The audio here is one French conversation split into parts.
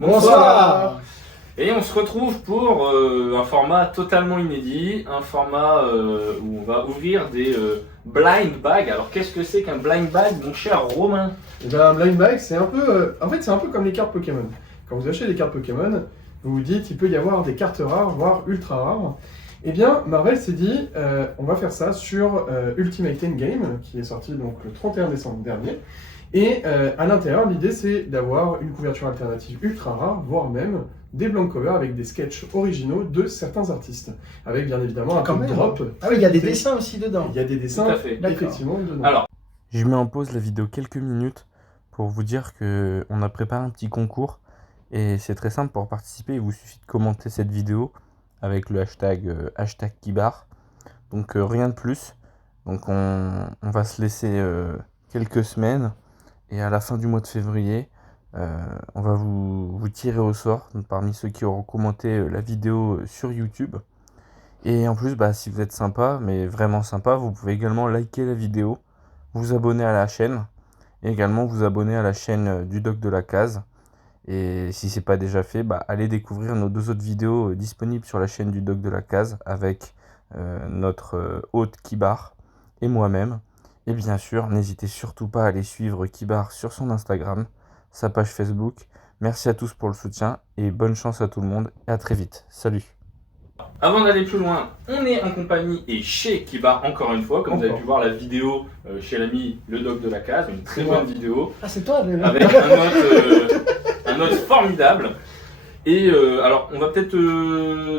Bonsoir. Et on se retrouve pour un format totalement inédit, un format où on va ouvrir des blind bags. Alors qu'est-ce que c'est qu'un blind bag, mon cher Romain? Et ben, un blind bag, c'est un peu, en fait, c'est un peu comme les cartes Pokémon. Quand vous achetez des cartes Pokémon, vous vous dites il peut y avoir des cartes rares, voire ultra rares. Eh bien, Marvel s'est dit, on va faire ça sur Ultimate Endgame, qui est sorti donc le 31 décembre dernier. Et à l'intérieur, l'idée c'est d'avoir une couverture alternative ultra rare, voire même des blank covers avec des sketchs originaux de certains artistes. Avec bien évidemment un peu de drop. Ah oui, il y a des dessins aussi dedans. Il y a des dessins, Tout à fait. effectivement, dedans. Alors, Je mets en pause la vidéo quelques minutes pour vous dire qu'on a préparé un petit concours et c'est très simple pour participer. Il vous suffit de commenter cette vidéo avec le hashtag Kibar. Donc rien de plus. Donc on va se laisser quelques semaines et à la fin du mois de février, on va vous tirer au sort parmi ceux qui auront commenté la vidéo sur YouTube. Et en plus, si vous êtes sympa, mais vraiment sympa, vous pouvez également liker la vidéo, vous abonner à la chaîne et également vous abonner à la chaîne du Doc de la Case. Et si c'est pas déjà fait, allez découvrir nos 2 autres vidéos disponibles sur la chaîne du Doc de la Case avec notre hôte Kibar et moi-même. Et bien sûr, n'hésitez surtout pas à aller suivre Kibar sur son Instagram, sa page Facebook. Merci à tous pour le soutien et bonne chance à tout le monde et à très vite. Salut! avant d'aller plus loin, on est en compagnie et chez Kibar encore une fois, comme vous avez pu voir la vidéo chez l'ami le Doc de la Case, une très bonne vidéo. Ah, c'est toi le... Avec un hôte formidable. Et alors, on va peut-être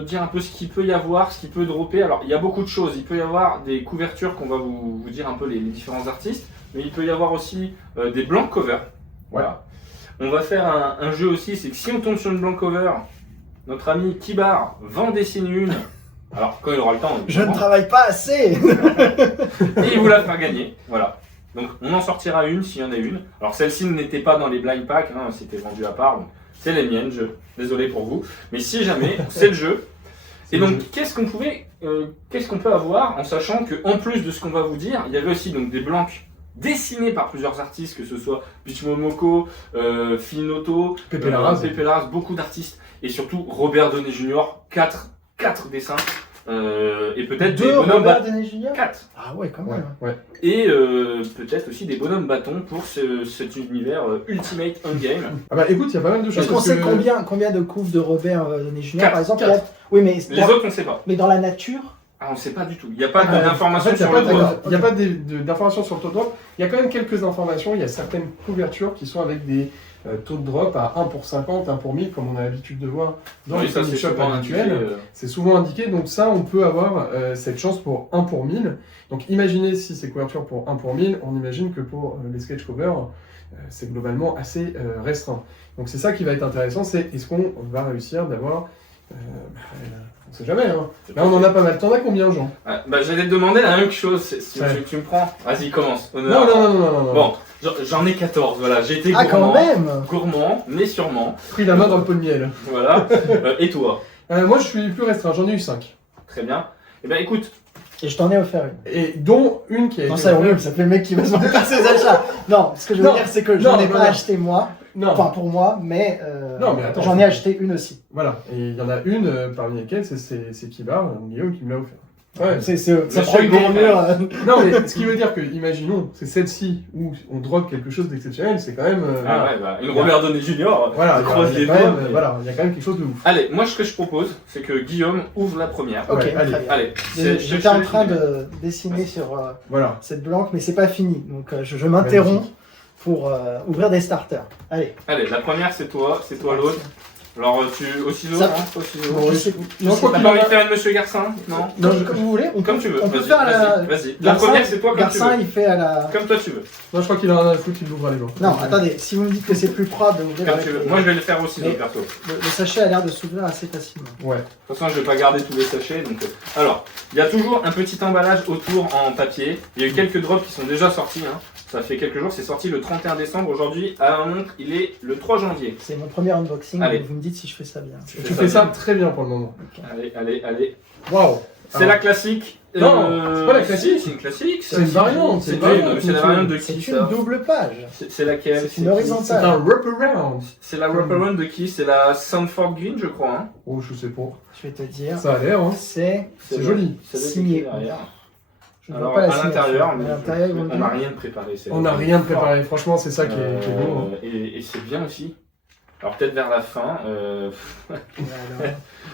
dire un peu ce qu'il peut y avoir, ce qu'il peut dropper. Alors, il y a beaucoup de choses. Il peut y avoir des couvertures qu'on va vous dire un peu les différents artistes, mais il peut y avoir aussi des blank covers. Voilà. On va faire un jeu aussi, c'est que si on tombe sur une blank cover, notre ami Kibar va en dessiner une. Alors, quand il aura le temps, Je ne travaille pas assez. et il vous la fera gagner. Voilà. Donc, on en sortira une s'il y en a une. Alors, celle-ci n'était pas dans les blind packs, hein, c'était vendu à part. Donc c'est les miennes, désolé pour vous. Mais si jamais, c'est le jeu. Et donc, qu'est-ce qu'on peut avoir en sachant qu'en plus de ce qu'on va vous dire, il y avait aussi donc, des blancs dessinés par plusieurs artistes, que ce soit Peach Momoko, Phil Noto, Pepe Larraz, beaucoup d'artistes. Et surtout, Robert Downey Jr., 4 dessins. Et peut-être des bonhommes Robert Downey Jr. 4. Ah ouais, quand même. Ouais. Et peut-être aussi des bonhommes bâtons pour cet univers Ultimate Endgame. Ah bah écoute, il y a pas mal de choses. Est-ce qu'on sait combien de couves de Robert Downey Jr. 4, par exemple? 4. Oui, mais Les autres, on ne sait pas. Mais dans la nature? Ah, on ne sait pas du tout. Il n'y a pas d'informations sur le drop. Il n'y a pas d'informations sur le taux de drop. Il y a quand même quelques informations. Il y a certaines couvertures qui sont avec des taux de drop à 1 pour 50, 1 pour 1000, comme on a l'habitude de voir dans les comic shops habituels. C'est souvent indiqué. Donc ça, on peut avoir cette chance pour 1 pour 1000. Donc imaginez si c'est couverture pour 1 pour 1000, on imagine que pour les sketch covers, c'est globalement assez restreint. Donc c'est ça qui va être intéressant, c'est est-ce qu'on va réussir d'avoir... on sait jamais, hein. Là on en a pas mal. T'en as combien, Jean? J'allais te demander la même chose, si tu me prends. Vas-y, commence. Honneur. Non. Bon, j'en ai 14, voilà. J'ai été gourmand. Ah, quand même. Gourmand, mais sûrement. Pris la main dans le pot de miel. Voilà. Et toi? Moi je suis plus restreint, j'en ai eu 5. Très bien. Eh bien écoute. Et je t'en ai offert une. Et dont une qui a été... Non, ça horrible, ça fait le mec qui va se faire ses achats. Non, ce que je veux dire, c'est que je n'en ai pas acheté moi. Non. Enfin pour moi, mais, j'en ai acheté une aussi. Voilà, et il y en a une parmi lesquelles, c'est Kibar, Guillaume, qui me l'a offert. Ouais, ça prend une gourmure. Non, mais ce qui veut dire que, imaginons, c'est celle-ci où on drop quelque chose d'exceptionnel, c'est quand même. Une Robert Downey Jr. Voilà, il y a quand même quelque chose de ouf. Allez, moi ce que je propose, c'est que Guillaume ouvre la première. Ok, allez. J'étais en train de dessiner sur cette blanque, mais c'est pas fini. Donc je m'interromps pour ouvrir des starters. Allez, la première c'est toi l'autre. Alors, au ciseau, Je crois qu'il a envie de faire une Monsieur Garcin, non? Comme vous voulez, comme tu veux. On peut faire vas-y. La première, c'est toi comme Garcin, tu veux. il fait à la... Comme toi tu veux. Non, je crois qu'il a un foutre, il l'ouvre à les mains. Non, attendez, si vous me dites que c'est plus propre de ouvrir comme tu veux. Moi, je vais le faire aussi, perso. Le sachet a l'air de s'ouvrir assez facilement. Ouais. De toute façon, je vais pas garder tous les sachets. Donc, alors, il y a toujours un petit emballage autour en papier. Il y a eu quelques drops qui sont déjà sortis. Hein. Ça fait quelques jours, c'est sorti le 31 décembre. Aujourd'hui, à la montre, il est le 3 janvier. C'est mon premier unboxing, donc vous me dites si je fais ça bien. Tu fais ça très bien pour le moment. Okay. Allez. Waouh. C'est la classique. Non, c'est pas la classique. C'est une classique. C'est une variante. C'est la variante de qui C'est une double page. C'est laquelle? C'est une horizontale. C'est un wraparound. C'est la wraparound de qui? C'est la Sanford Green, je crois. Hein. Oh, je sais pas. Je vais te dire. Ça a l'air, hein. C'est joli. signé. derrière. Je ne Alors, vois pas la à l'intérieur, signature. À l'intérieur, ils vont le on n'a dire. rien de préparé. On n'a rien de préparé. Franchement, c'est ça qui est beau. Hein. Et c'est bien aussi. Alors peut-être vers la fin. Alors,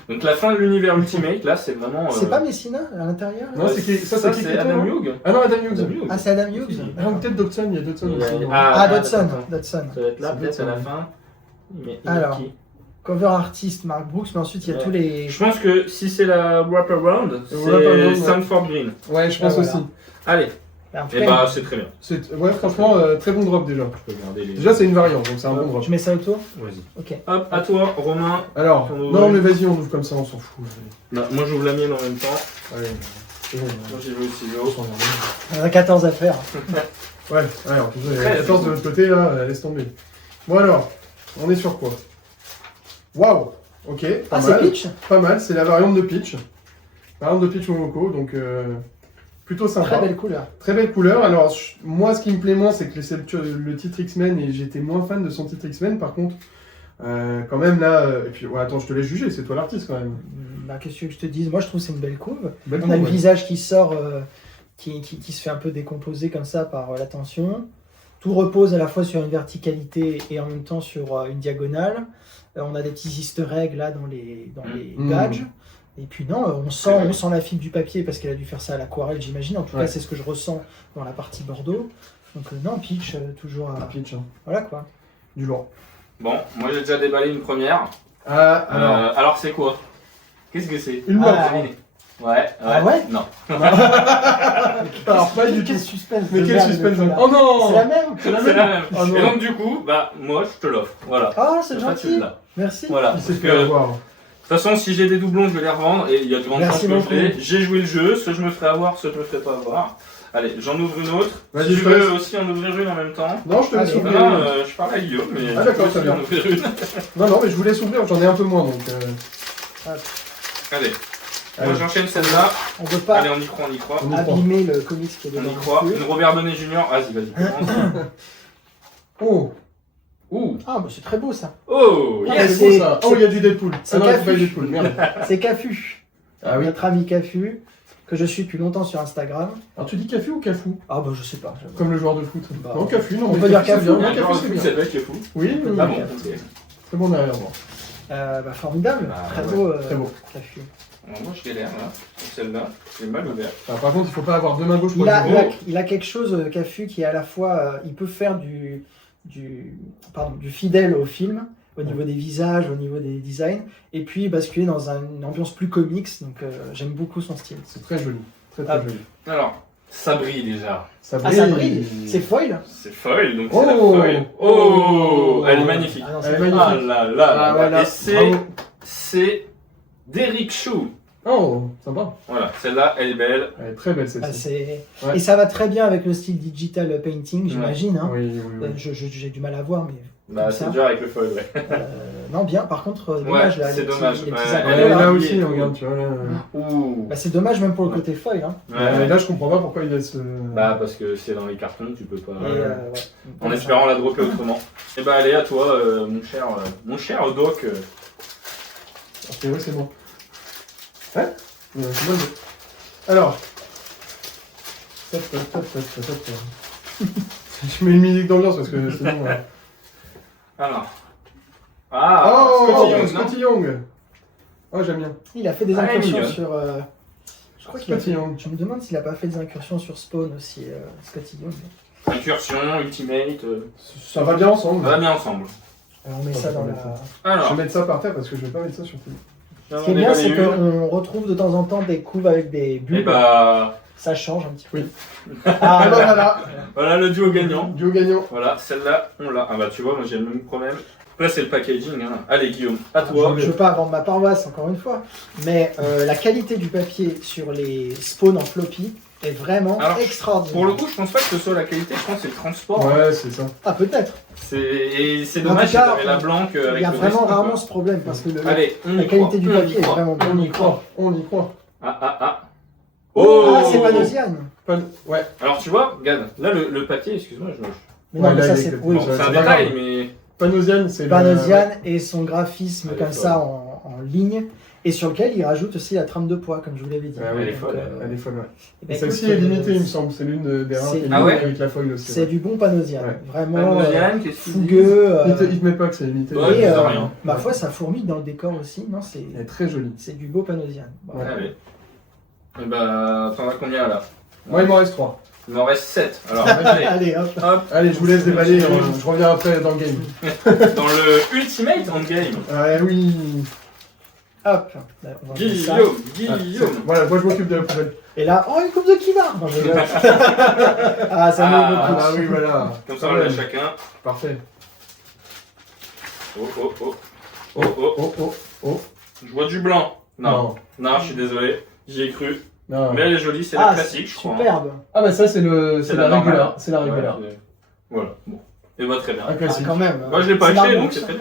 Donc la fin de l'univers Ultimate, là, c'est vraiment. C'est pas Messina à l'intérieur là Non, c'est qui? Ça, c'est qui c'est Adam Hughes. Ah non, Adam Hughes. Ah, c'est Adam Hughes. Ah, ou peut-être Dodson, il y a Dodson Il y a- aussi. Ah, Dodson. attends. Dodson. Ça va être là, C'est peut-être à la Dodson. fin. Mais Alors. qui? Cover artiste Mark Brooks, mais ensuite il y a Ouais. tous les. Je pense que si c'est la wraparound, c'est wraparound, ouais. Sanford Green. Ouais, je pense Ah, voilà. aussi. Allez, En tout et cas, bah c'est très bien. Ouais, franchement, très bon drop déjà. Je peux regarder les. Déjà, c'est une variante, donc c'est un bon drop. je mets ça autour. Vas-y. Ok. Hop, à toi, Romain. Alors, On ouvre non, une. mais vas-y, on ouvre comme ça, on s'en fout. Bah, moi j'ouvre la mienne en même temps. Allez, c'est bon. Moi j'ai vu le On ciseau. s'en regarde. On a 14 à faire. Ouais, en plus, il y a Très 14 de l'autre côté, là, laisse tomber. Bon alors, on est sur quoi? Waouh. Ok, pas Ah, c'est mal. Peach. Pas mal, c'est la variante de Peach. Variante de Peach Momoko, donc plutôt sympa. Très belle couleur. Très belle couleur. Alors, moi, ce qui me plaît moins, c'est que c'est le titre X-Men et j'étais moins fan de son titre X-Men. Par contre, quand même, là. Et puis, ouais, attends, je te laisse juger, c'est toi l'artiste quand même. Bah, qu'est-ce que je te dise? Moi, je trouve que c'est une belle couve. Belle On a couve, le ouais. visage qui sort, qui se fait un peu décomposer comme ça par la tension. Tout repose à la fois sur une verticalité et en même temps sur une diagonale. On a des petits easter eggs là dans les badges. Et puis non, on sent la fibre du papier parce qu'elle a dû faire ça à l'aquarelle, j'imagine. En tout Ouais. cas, c'est ce que je ressens dans la partie Bordeaux. Donc non, Peach, toujours à... Peach, hein. Voilà quoi. Du lourd. Bon, moi j'ai déjà déballé une première. Ah, alors. Alors c'est quoi? Qu'est-ce que c'est? Une Ah, boîte. Devinez. Ouais. Ah ouais? Non. Alors, pas du tout. Quel suspense. Mais de quel merde, suspense. le truc, là. Oh non. C'est la même? C'est la même. Oh non. Et donc du coup, bah moi je te l'offre. Voilà. Ah, c'est Toi, tu gentil. l'as. Merci. Voilà. Il s'est Parce fait que, de avoir. toute façon, si j'ai des doublons, je vais les revendre et il y a de grandes Merci chances que je beaucoup. l'ai. J'ai joué le jeu, ce je me ferai avoir, ce je me ferai pas avoir. Allez, j'en ouvre une autre. Vas-y, Si tu je laisse. veux aussi en ouvrir une en même temps. Non, je te laisse Allez. ouvrir. Non, je parle à Guillaume, mais Ah, d'accord, tu peux très aussi en ouvrir une. Non, non, mais je vous laisse ouvrir, j'en ai un peu moins donc. Allez, Allez. moi j'enchaîne celle-là. On ne peut pas Allez, on y croit, on y croit. On y croit. abîmer le comics qui est On dedans. y croit. non plus. Une Robert Downey Jr. Vas-y, commence. Oh, Ouh. Ah, bah c'est très beau ça. Oh, Ah, yes. c'est beau ça. Oh, il y a du Deadpool. c'est Ah non, il Cafu. faut pas Deadpool, merde. C'est Cafu. Ah oui. Notre ami Cafu, que je suis depuis longtemps sur Instagram. Alors tu dis Cafu ou Cafou? Ah bah je sais pas. j'avoue. Comme le joueur de foot. Bah, Non, Cafu, non. on mais peut dire c'est Cafu, bien. Il y a Non, un Cafu, genre de c'est foot, bien. ça doit être fou. Oui, oui, Ah oui. bon, ok. Très bon derrière moi. Bah, formidable. Bah, très ouais, beau. très beau. Cafu. Alors, moi je galère là. Celle-là, j'ai mal ouvert. Alors, par contre, il faut pas avoir deux mains gauches pour Il le a, jouer. il a quelque chose, Cafu, qui est à la fois. Il peut faire du fidèle au film, au niveau des visages, au niveau des designs, et puis basculer dans une ambiance plus comics. Donc j'aime beaucoup son style. C'est très joli. Très Ah. joli. Alors, ça brille déjà. Ça Ah, ça brille. C'est foil. C'est foil, donc Oh. c'est la foil. Oh, elle est magnifique. Ah non, Elle est c'est magnifique. Ah là là, Ah, voilà. et c'est Bravo. Derrick Chou. Oh, sympa. Voilà, celle-là, elle est belle. Elle est très belle Ah, celle-ci. c'est- Ouais. Et ça va très bien avec le style digital painting, j'imagine. Hein. Oui, oui, oui. J'ai du mal à voir, mais Bah, Comme c'est ça. dur avec le foil, ouais. non, bien. Par contre, Ouais, dommage là. c'est les petits- dommage, les petits ouais. aquarelles, Ouais, là. là oui, aussi, et regarde, tout. tu vois. Là. Ouh. Bah, c'est dommage même pour le côté foil. Hein. Mais là, je comprends pas pourquoi il laisse. Bah, parce que c'est dans les cartons, tu peux pas. Et, ouais. En espérant la dropper autrement. Et bah, allez, à toi, mon cher Doc. Ok, ouais, c'est bon. Hein c'est bon. Alors. Top, top, top, top, top, top. Je mets une musique d'ambiance parce que sinon. Alors. Ah, Oh, Scotty Young, non Scotty Young. Oh, j'aime bien. Il a fait des Ah, incursions mignonne. sur. Je crois qu'il a Scotty fait. Young. Je me demande s'il a pas fait des incursions sur Spawn aussi, Scotty Young. Incursion, Ultimate, Ça va bien ensemble. ça va bien ensemble. Alors, on met ça dans la. Je Alors, vais mettre ça par terre parce que je vais pas mettre ça sur tout. Ce qui est bien, c'est qu'on retrouve de temps en temps des couves avec des Et bulles. bah, Ça change un petit peu. Oui. Ah, bah voilà. voilà le duo gagnant. Duo gagnant. Voilà, celle-là, on l'a. Ah bah, tu vois, moi j'ai le même problème. Là, c'est le packaging. Hein. Allez, Guillaume, à toi. Je veux pas vendre ma paroisse, encore une fois, mais la qualité du papier sur les spawns en floppy est vraiment Alors, extraordinaire. Pour le coup, je pense pas que ce soit la qualité, je pense que c'est le transport. Ouais, c'est ça. Ah, peut-être. Et c'est En dommage tout cas, que t'avais la blanque avec Il y a le vraiment dessin, rarement quoi. ce problème parce que Allez, on la y qualité croit, du on y papier est croit. vraiment On bonne. y croit. On y croit. Ah, ah, ah. Oh, Ah, c'est Panosian. Ouais. Alors tu vois, regarde, là le papier, excuse-moi, Mais non, Ouais, mais là, ça il est c'est que- oui, bon, c'est un pas détail, grave. mais Panosian, c'est Panosian et son graphisme Elle est comme folle. ça en ligne, et sur lequel il rajoute aussi la trame de poids, comme je vous l'avais dit. Ouais, ouais, elle est Donc, folle, Elle est folle, ouais. eh ben, Et celle-ci écoute, est limitée, il me semble. C'est l'une des rares c'est- qui est Ah limitée ouais avec la foil aussi. C'est du bon Panosian, Ouais. vraiment Panosian, qu'est-ce qu'il dit fougueux. Il te met pas que c'est limité. Ouais, et ils disent rien. ma foi, ça fourmille dans le décor aussi. Non, Elle est très jolie. c'est du beau Panosian. Voilà. Ouais. Allez. Et bah, t'en as combien là? Moi, il m'en reste 3. Il m'en reste 7. Alors, allez, Allez, hop. hop, Allez, je vous laisse déballer. Je reviens après dans le game. dans le Ultimate Endgame. Ah oui. Hop. Là, on va mettre ça. Guillaume. Voilà, moi je m'occupe de la poubelle. Et là, oh, une coupe de kibar. Non, je rigole. Ah, ça Ah. me Ah beaucoup. bah oui, voilà. Comme ça, on l'a chacun. Parfait. Oh, oh, oh. Oh, oh. Oh, oh, oh. Je vois du blanc. Non, non, je suis désolé. J'y ai cru. Non. Mais elle est jolie, c'est Ah, la classique, je crois. hein. Superbe. Ah bah ça c'est la normale. régulière. C'est la régulière. Ouais, voilà, bon. Et bah, très bien. Un Ah, classique. quand même. Moi, je l'ai pas C'est acheté, Mark donc c'est Brooks,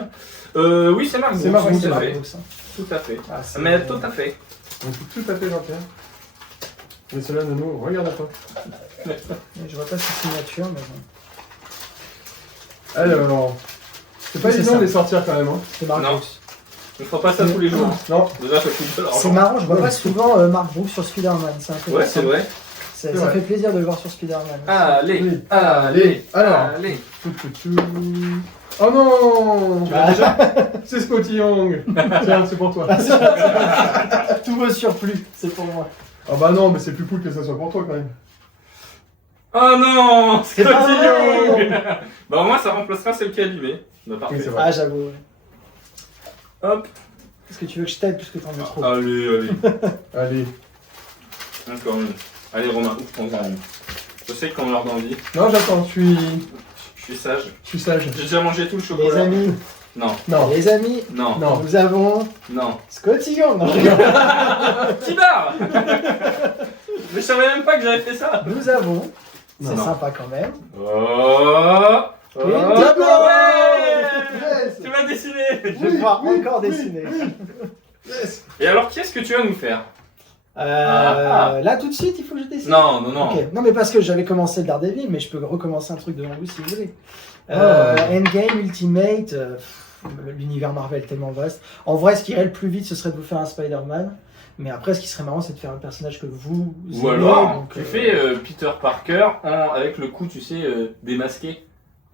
très bien. Oui, c'est Mark C'est Brooks, Mark Brooks, tout à Mark fait. Brooks, hein. Tout à fait. Ah, c'est- Mais tout à fait. Donc tout à fait Jean-Pierre. Mais cela ne nous regarde pas. Je vois pas sa signature, mais bon. Alors, c'est pas Oui, c'est évident ça. de les sortir quand même. Hein. C'est Mark Non. Brooks. On fera pas ça tous les jours. Non. Déjà, ça coûte de C'est l'argent. marrant, je vois pas souvent Mark Brooks sur Spider-Man. C'est Ouais, c'est intéressant. vrai. Ça vrai. fait plaisir de le voir sur Spider-Man. Allez, Oui. allez, Alors. allez. Oh non. Tu l'as déjà? C'est Scotty Young. Tiens, c'est pour toi. Tout vos surplus, c'est pour moi. Ah bah non, mais c'est plus cool que ça soit pour toi quand même. Oh non, C'est pas Scotty vrai. Young. Bah au moins ça remplacera celle qui est allumée. Bah Oui, parfait. c'est vrai. Ah, j'avoue. Ouais. Hop. Est-ce que tu veux que je t'aide puisque t'en veux trop? Allez, allez. Allez. Encore une. Allez Romain, ouvre ton grand. Je sais qu'on leur d'envie. Non, j'attends, je Je suis sage. suis sage. J'ai déjà mangé tout le Les chocolat. amis, Non, Non. les amis, non, Non. nous avons non. Scotty Young. Non, Qui barre. Mais je savais même pas que j'avais fait ça. nous avons, c'est Non. sympa quand même. Oh. Et Oh. Diablo. Ouais. Yes. Tu m'as dessiné. Je vais encore dessiner. Yes. Et alors, qu'est-ce que tu vas nous faire? Là tout de suite, il faut que je dessine. Non, non, non. Ok. Non mais parce que j'avais commencé le Daredevil, mais je peux recommencer un truc devant vous si vous voulez. Ah. Endgame, Ultimate, l'univers Marvel tellement vaste. En vrai, ce qui irait le plus vite, ce serait de vous faire un Spider-Man. Mais après, ce qui serait marrant, c'est de faire un personnage que vous Ou aimez, alors, donc, tu fais Peter Parker avec le cou, tu sais, démasqué.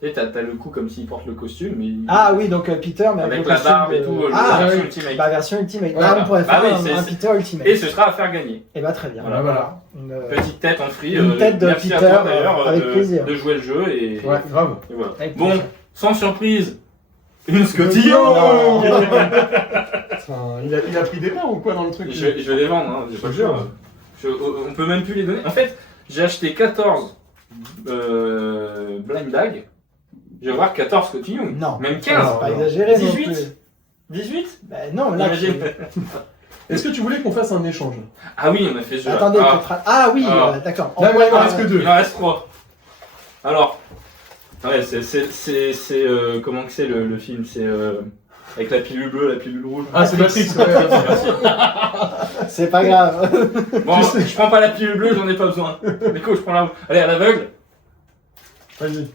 Tu sais, t'as le cou comme s'il porte le costume, mais Ah oui, donc Peter, mais avec le la costume barbe et de- tout, Ah, la version oui. Ultimate. bah version Ultimate. Voilà. Là, on pourrait Bah faire oui, un c'est- Peter Ultimate. Et ce sera à faire gagner. Et bah très bien. Voilà, voilà. Petite tête en free. Une tête de merci à Peter, toi, d'ailleurs, avec plaisir. de jouer le jeu et, Ouais, grave. et voilà. Avec Bon, plaisir. sans surprise, une Scotty Non. Young. Enfin, il a pris des parts ou quoi dans le truc Je vais les vendre, hein, j'ai pas le jure. choix. On peut même plus les donner. En fait, j'ai acheté 14 blind bags. Je vais voir 14 Scotty Young. Non. Même C'est 15. pas exagéré non 18. plus. 18. Bah non, là. Imagine. Est-ce que tu voulais qu'on fasse un échange? Ah oui, on a fait ce jeu. Attendez, Ah, peut-être- ah oui, Alors. d'accord. Là, Envoie- il en reste que deux. il en reste 3. Alors, ouais, c'est comment que c'est le film? C'est avec la pilule bleue, la pilule rouge. Ah, c'est Matrix, ouais. Merci. C'est pas grave. Bon, je prends pas la pilule bleue, j'en ai pas besoin. Nico, je prends la. Allez, à l'aveugle. Vas-y.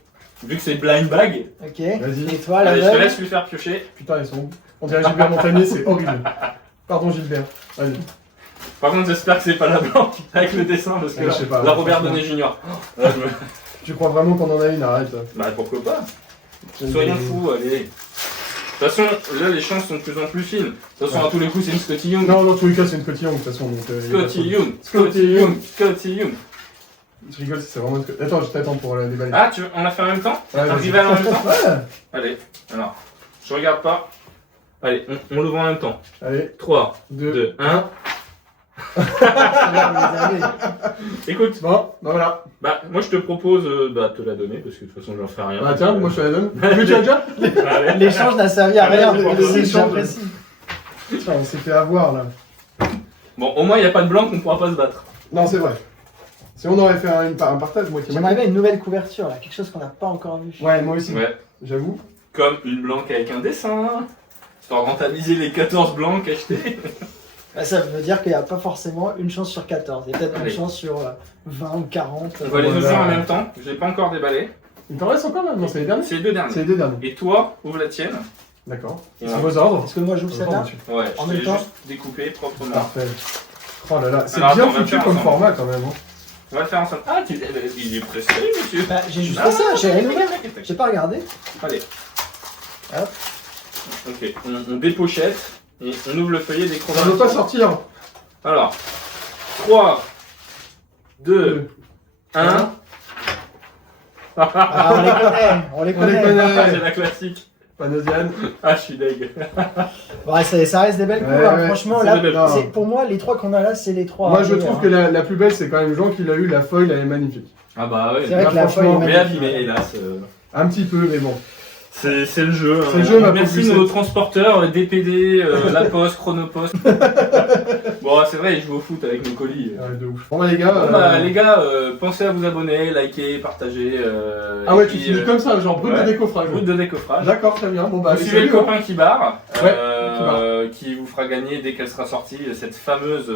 Vu que c'est blind bag, Ok. Vas-y. Et toi, allez, je te l'aveugle laisse lui faire piocher. Putain, ils sont. On dirait Gilbert Montagnier, c'est horrible. Pardon, Gilbert. Vas-y. Par contre, j'espère que c'est pas la blanche avec le dessin parce que Ouais, je sais pas, la Robert franchement. Downey Jr. Là, je me- Tu crois vraiment qu'on en a une? Arrête. Bah pourquoi pas. Soyons fous, allez. De toute façon, là les chances sont de plus en plus fines. De toute façon, Ouais. à tous les coups, c'est une Scotty Young. Non, dans tous les cas, c'est une Scotty Young de toute façon. Donc, Scotty Young, Scotty Scotty Young, Scotty Young. Je rigole, c'est vraiment une Scotty. Attends, je t'attends pour la déballer. Ah, on l'a fait en même temps? Ouais, Un vas-y. rival en même temps? Ouais. Allez, alors, je regarde pas. Allez, on l'ouvre en même temps. Allez, 3, 2, 2, 1. Là, vous les avez. Écoute, Bon, bah voilà. bah moi je te propose de te la donner parce que de toute façon je leur fais rien. Bah tiens, moi je te la donne. Tu veux tu l'as déjà? Allez. L'échange n'a servi à Allez, rien. c'est pour toi. J'apprécie. Tiens, on s'est fait avoir là. Bon, au moins il n'y a pas de blanc qu'on pourra pas se battre. Non, c'est vrai. Si on aurait fait un partage, moi qui J'aimerais bien une nouvelle couverture, là, quelque chose qu'on n'a pas encore vu. Ouais, moi aussi. Ouais. J'avoue. Comme une blanque avec un dessin. Histoire de rentabiliser les 14 blancs achetés. Bah, ça veut dire qu'il n'y a pas forcément une chance sur 14. Il y a peut-être une Allez. chance sur 20 ou 40. On va les Voilà. ouvrir en même temps. Je l'ai pas encore déballé. Il t'en reste encore là? Non, c'est les derniers? C'est les deux derniers. C'est les deux derniers. Et toi, ouvre la tienne. D'accord. Et C'est on- vos ordres. Est-ce que moi j'ouvre celle-là? Ouais, En je même l'ai temps. juste découpé proprement. Parfait. Oh là là, c'est Alors, bien attends, on va foutu faire comme ensemble. format quand même. Hein. On va le faire ensemble. Ah, il est pressé, monsieur. Bah, j'ai juste Ah, fait ça, j'ai rien ouvert. tac. J'ai pas regardé. Allez. Hop. Ok, on dépochette et on ouvre le feuillet des Ça ne veut chromations. pas sortir. Alors, 3, 2, 1. Ah, on les connaît, on les On les connaît. connaît. C'est la classique. Panosiane. Ah, je suis deg. Ouais, ça reste des belles Ouais, couleurs. ouais, Franchement, c'est là, des belles couleurs. pour moi, les trois qu'on a là, c'est les trois. Moi je meilleurs, trouve hein. que la plus belle c'est quand même Jean qui l'a eu, la foil elle est magnifique. Ah bah ouais. C'est vrai Là, que la feuille est franchement, Mais magnifique. abîmé, hélas. Un petit peu mais bon. C'est le jeu. C'est le jeu, ma Merci pauvre nos Lucette. transporteurs, DPD, La Poste, Chronopost. Bon, c'est vrai, ils jouent au foot avec nos colis. Ouais, de ouf. Bon bah les gars. Bon, bah, les gars, pensez à vous abonner, liker, partager. Ah et ouais, puis, tu finis comme ça, genre brut ouais. de décoffrage. Route de décoffrage. D'accord, très bien. Bon bah Vous allez, suivez le salut, hein. copain qui barre, Ouais, qui vous fera gagner dès qu'elle sera sortie cette fameuse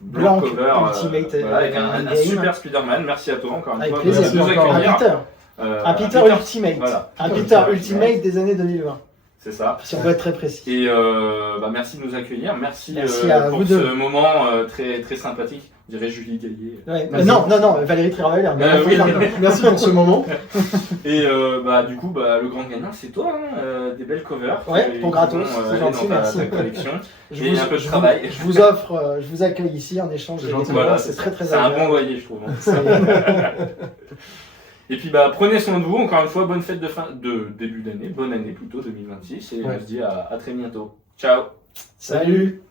blanc Blanc cover Ultimate, voilà, avec un game. super Spider-Man. Merci à toi encore une Avec fois plaisir. de nous Merci encore. Un accueillir. Peter. Un Peter Peter, Ultimate. voilà. Un Peter Peter Ultimate. Ultimate des années 2020. C'est ça. Si on veut être très précis. Et bah, merci de nous accueillir. Merci, Merci à pour vous ce deux. moment très, très sympathique. Je dirais Julie Gaillet. Ouais. Merci. Non, Valérie Trierweiler. Oui. Merci pour ce moment. Et bah, du coup, bah, le grand gagnant, c'est toi. Hein, des belles covers. Ouais, qui pour vont, gratos, c'est aller gentil, dans ta merci. collection. Je Et un peu de travail. Je vous offre, je vous accueille ici en échange C'est des gentil. couleurs, Voilà, c'est très très C'est un agréable. bon loyer, je trouve. Hein. C'est- Et puis bah prenez soin de vous, encore une fois, bonne fête de début d'année, bonne année plutôt 2026, et Ouais. on se dit à très bientôt. Ciao. Salut.